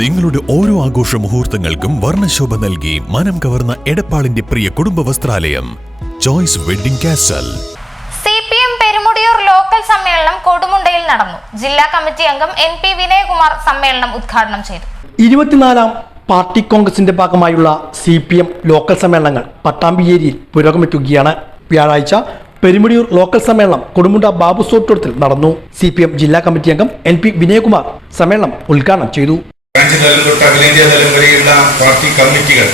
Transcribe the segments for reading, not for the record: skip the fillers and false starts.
നിങ്ങളുടെ ഓരോ ആഘോഷ മുഹൂർത്തങ്ങൾക്കും വർണ്ണശോഭ നൽകി മനം കവർന്ന എടപ്പാളിന്റെ പ്രിയ കുടുംബ വസ്ത്രാലയം Choice Wedding Castle. CPM Perumudiyoor local സമ്മേളനം കൊടുമുണ്ടയിൽ നടന്നു. ജില്ലാ കമ്മിറ്റി അംഗം NP വിനയകുമാർ സമ്മേളനം ഉദ്ഘാടനം ചെയ്തു. 24ാം പാർട്ടി കോൺഗ്രസിന്റെ ഭാഗമായുള്ള CPM ലോക്കൽ സമ്മേളനങ്ങൾ പട്ടാമ്പിയേരിയിൽ പുരോഗമിക്കുകയാണ്. വ്യാഴാഴ്ച പെരുമുടിയൂർ ലോക്കൽ സമ്മേളനം കൊടുമുണ്ട ബാബു സോട്ടോടത്തിൽ നടന്നു. CPM ജില്ലാ കമ്മിറ്റി അംഗം NP വിനയകുമാർ സമ്മേളനം ഉദ്ഘാടനം ചെയ്തു. ബ്രാഞ്ച് തലം തൊട്ട് അഖിലേന്ത്യാ തലം വരെയുള്ള പാർട്ടി കമ്മിറ്റികൾ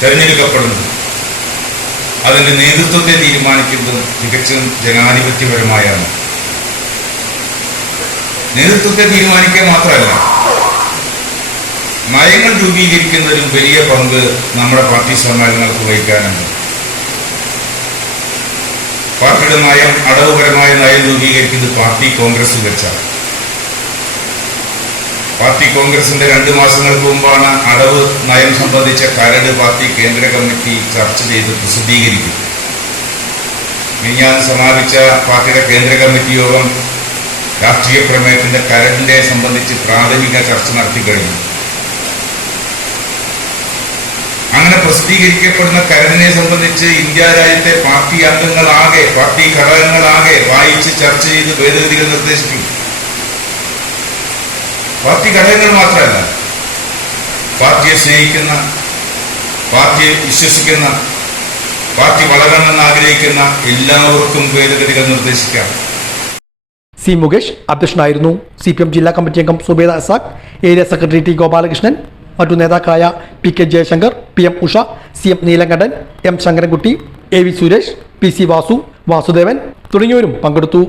തെരഞ്ഞെടുക്കപ്പെടുന്നു. അതിന്റെ നേതൃത്വത്തെ തീരുമാനിക്കുന്നത് തികച്ചും ജനാധിപത്യപരമായാണ്. നേതൃത്വത്തെ തീരുമാനിക്കുക മാത്രമല്ല, നയങ്ങൾ രൂപീകരിക്കുന്നതിലും വലിയ പങ്ക് നമ്മുടെ പാർട്ടി സമ്മേളനങ്ങൾക്ക് വഹിക്കാനുണ്ട്. പാർട്ടിയുടെ നയം, അടവുപരമായ നയം രൂപീകരിക്കുന്നത് പാർട്ടി കോൺഗ്രസ് വെച്ചാണ്. പാർട്ടി കോൺഗ്രസിന്റെ 2 മാസങ്ങൾക്ക് മുമ്പാണ് അടവ് നയം സംബന്ധിച്ച കരട് പാർട്ടി കേന്ദ്ര കമ്മിറ്റി ചർച്ച ചെയ്ത് പ്രസിദ്ധീകരിക്കും. മിനിഞ്ഞാന്ന് സമാപിച്ച പാർട്ടിയുടെ കേന്ദ്ര കമ്മിറ്റി യോഗം രാഷ്ട്രീയ പ്രമേയത്തിന്റെ കരടിനെ സംബന്ധിച്ച് പ്രാഥമിക ചർച്ച നടത്തി കഴിഞ്ഞു. അങ്ങനെ പ്രസിദ്ധീകരിക്കപ്പെടുന്ന കരടിനെ സംബന്ധിച്ച് ഇന്ത്യ രാജ്യത്തെ പാർട്ടി അംഗങ്ങളാകെ, പാർട്ടി ഘടകങ്ങളാകെ വായിച്ച് ചർച്ച ചെയ്ത് ഭേദഗതികൾ നിർദ്ദേശിക്കും. പാർട്ടി ഘടകങ്ങൾ മാത്രമല്ല, പാർട്ടിയെ സ്നേഹിക്കുന്ന, പാർട്ടിയെ വിശ്വസിക്കുന്ന, പാർട്ടി വളരണമെന്ന് ആഗ്രഹിക്കുന്ന എല്ലാവർക്കും ഭേദഗതികൾ നിർദ്ദേശിക്കാം. C. മുകേഷ് അധ്യക്ഷനായിരുന്നു. CPM ജില്ലാ കമ്മിറ്റി അംഗം Subeda Asakh, area secretary T. Gopalakrishnan, മറ്റു നേതാക്കളായ P. K. Jaishankar, PM Usha, CM Neelakantan, M. Sankarankutty, AV Suresh, PC Vasu, Vasudevan തുടങ്ങിയവരും പങ്കെടുത്തു.